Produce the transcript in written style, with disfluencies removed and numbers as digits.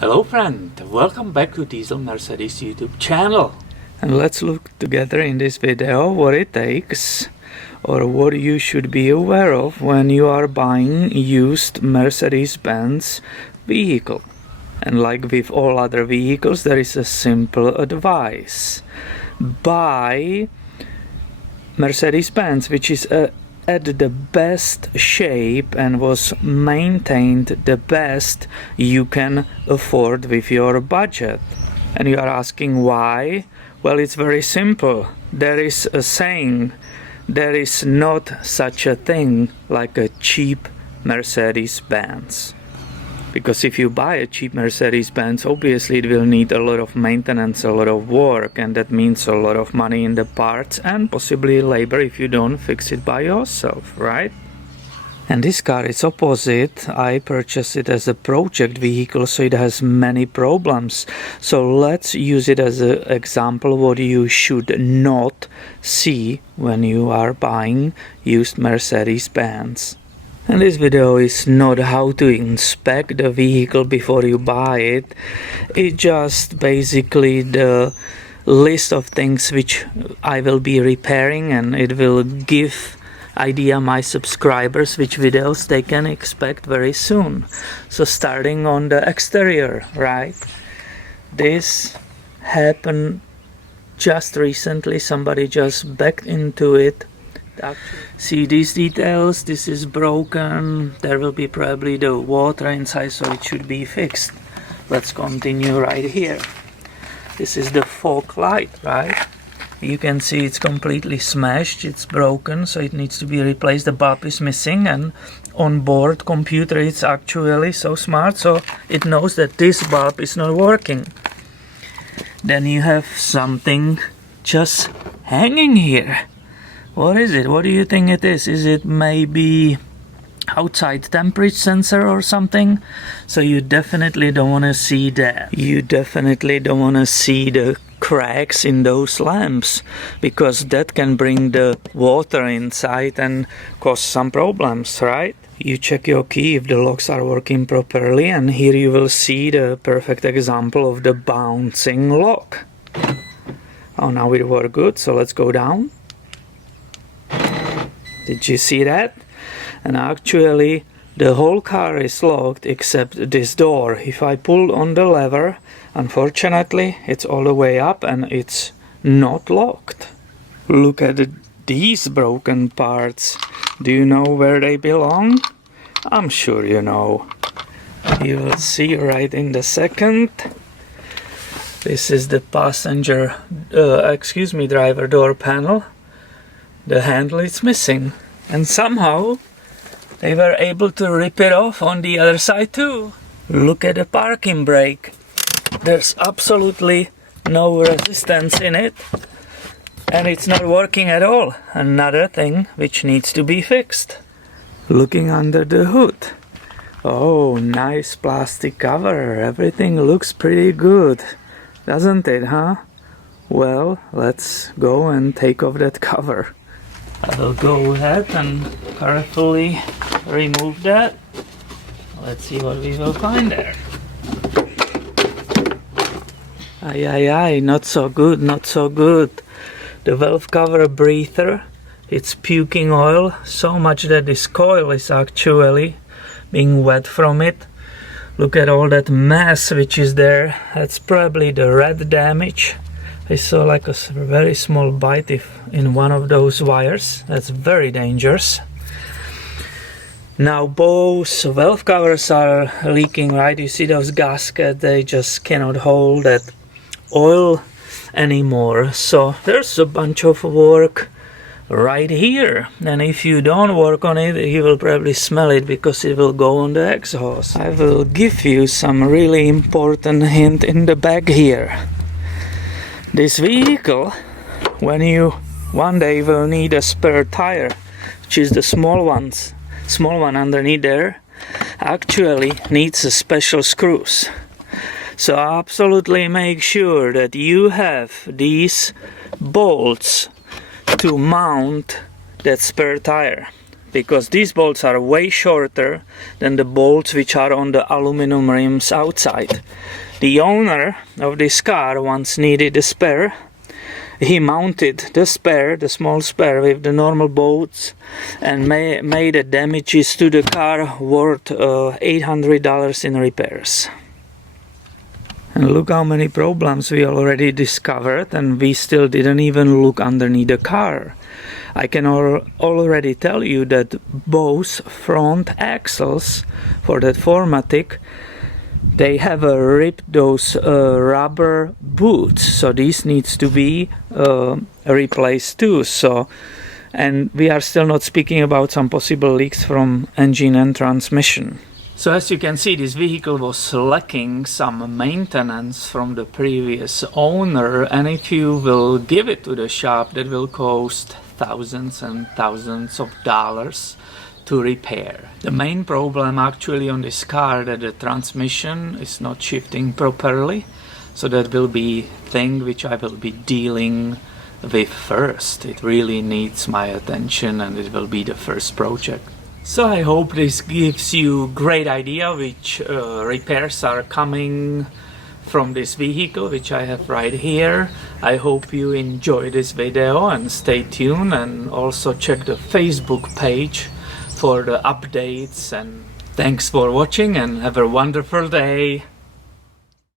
Hello friend, welcome back to Diesel Mercedes YouTube channel. And let's look together in this video what it takes or what you should be aware of when you are buying used Mercedes-Benz vehicle. And like with all other vehicles, there is a simple advice. Buy Mercedes-Benz which is at the best shape and was maintained the best you can afford with your budget. And you are asking why? Well, it's very simple. There is a saying, there is not such a thing like a cheap Mercedes-Benz. Because if you buy a cheap Mercedes-Benz, obviously it will need a lot of maintenance, a lot of work, and that means a lot of money in the parts and possibly labor if you don't fix it by yourself, right? And this car is opposite. I purchased it as a project vehicle, so it has many problems. So let's use it as an example what you should not see when you are buying used Mercedes-Benz. And this video is not how to inspect the vehicle before you buy it. It's just basically the list of things which I will be repairing, and it will give idea my subscribers which videos they can expect very soon. So starting on the exterior, right? This happened just recently. Somebody just backed into it. See these details, this is broken, there will be probably the water inside, so it should be fixed. Let's continue right here. This is the fog light, right? You can see it's completely smashed, it's broken, so it needs to be replaced. The bulb is missing, and on board computer it's actually so smart, so it knows that this bulb is not working. Then you have something just hanging here. What is it? What do you think it is? Is it maybe outside temperature sensor or something? So you definitely don't want to see that. You definitely don't want to see the cracks in those lamps, because that can bring the water inside and cause some problems, right? You check your key if the locks are working properly, and here you will see the perfect example of the bouncing lock. Oh, now it worked good, so let's go down. Did you see that? And actually the whole car is locked except this door. If I pull on the lever, unfortunately it's all the way up and it's not locked. Look at these broken parts. Do you know where they belong? I'm sure you know. You will see right in the second. This is the driver door panel. The handle is missing, and somehow they were able to rip it off on the other side too. Look at the parking brake. There's absolutely no resistance in it, and it's not working at all. Another thing which needs to be fixed. Looking under the hood. Oh, nice plastic cover. Everything looks pretty good, doesn't it, huh? Well, let's go and take off that cover. I will go ahead and carefully remove that. Let's see what we will find there. Ay, not so good, not so good. The valve cover breather, it's puking oil, so much that this coil is actually being wet from it. Look at all that mess which is there. That's probably the red damage. I saw like a very small bite in one of those wires. That's very dangerous. Now both valve covers are leaking, right? You see those gaskets, they just cannot hold that oil anymore. So there's a bunch of work right here. And if you don't work on it, you will probably smell it because it will go on the exhaust. I will give you some really important hint in the back here. This vehicle, when you one day will need a spare tire, which is the small one underneath there, actually needs a special screws. So absolutely make sure that you have these bolts to mount that spare tire. because these bolts are way shorter than the bolts which are on the aluminum rims outside. The owner of this car once needed a spare. He mounted the spare, the small spare, with the normal bolts and made the damages to the car worth $800 in repairs. And look how many problems we already discovered, and we still didn't even look underneath the car. I can already tell you that both front axles for that 4MATIC, they have ripped those rubber boots, so these needs to be replaced too. And we are still not speaking about some possible leaks from engine and transmission. So as you can see, this vehicle was lacking some maintenance from the previous owner, and if you will give it to the shop, that will cost thousands and thousands of dollars to repair. The main problem actually on this car that the transmission is not shifting properly, so that will be thing which I will be dealing with first. It really needs my attention, and it will be the first project. So I hope this gives you great idea which repairs are coming from this vehicle which I have right here. I hope you enjoy this video and stay tuned, and also check the Facebook page for the updates, and thanks for watching and have a wonderful day.